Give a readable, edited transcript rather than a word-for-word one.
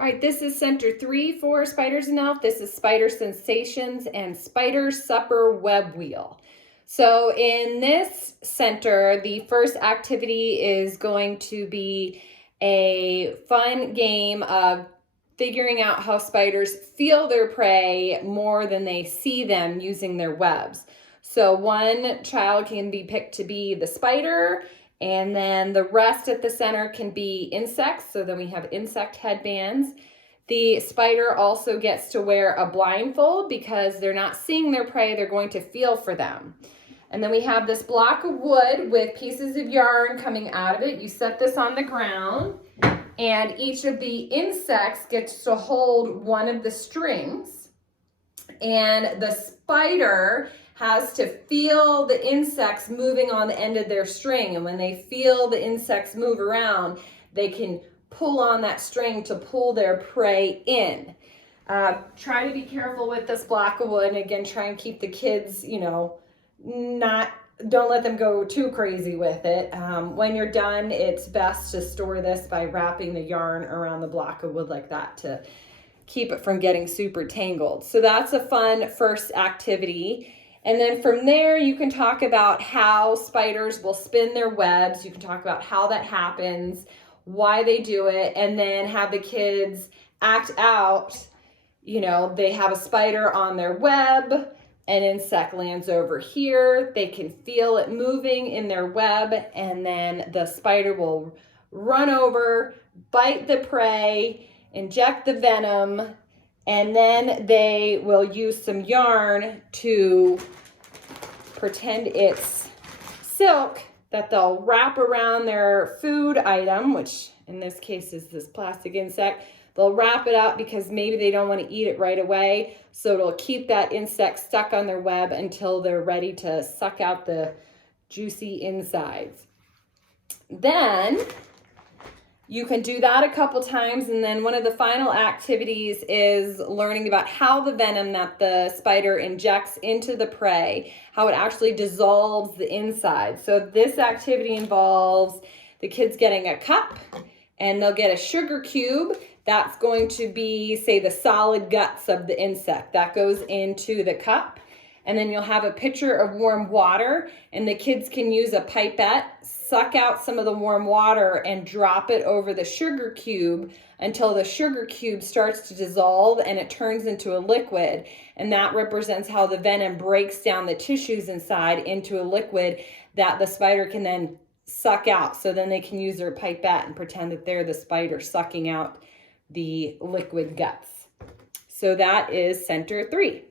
All right, this is Center 3 for Spiders and Elf. This is Spider Sensations and Spider Supper Web Wheel. So in this center, the first activity is going to be a fun game of figuring out how spiders feel their prey more than they see them using their webs. So one child can be picked to be the spider, and then the rest at the center can be insects. So then we have insect headbands. The spider also gets to wear a blindfold because they're not seeing their prey, they're going to feel for them. And then we have this block of wood with pieces of yarn coming out of it. You set this on the ground, and each of the insects gets to hold one of the strings. And the spider has to feel the insects moving on the end of their string. And when they feel the insects move around, they can pull on that string to pull their prey in. Try to be careful with this block of wood. And again, try and keep the kids, don't let them go too crazy with it. When you're done, it's best to store this by wrapping the yarn around the block of wood like that to keep it from getting super tangled. So that's a fun first activity. And then from there, you can talk about how spiders will spin their webs. You can talk about how that happens, why they do it, and then have the kids act out, they have a spider on their web, an insect lands over here, they can feel it moving in their web, and then the spider will run over, bite the prey, inject the venom, and then they will use some yarn to pretend it's silk that they'll wrap around their food item, which in this case is this plastic insect. They'll wrap it up because maybe they don't want to eat it right away. So it'll keep that insect stuck on their web until they're ready to suck out the juicy insides. Then you can do that a couple times, and then one of the final activities is learning about how the venom that the spider injects into the prey, how it actually dissolves the inside. So this activity involves the kids getting a cup, and they'll get a sugar cube. That's going to be, say, the solid guts of the insect. That goes into the cup. And then you'll have a pitcher of warm water, and the kids can use a pipette, suck out some of the warm water and drop it over the sugar cube until the sugar cube starts to dissolve and it turns into a liquid. And that represents how the venom breaks down the tissues inside into a liquid that the spider can then suck out. So then they can use their pipette and pretend that they're the spider sucking out the liquid guts. So that is Center 3.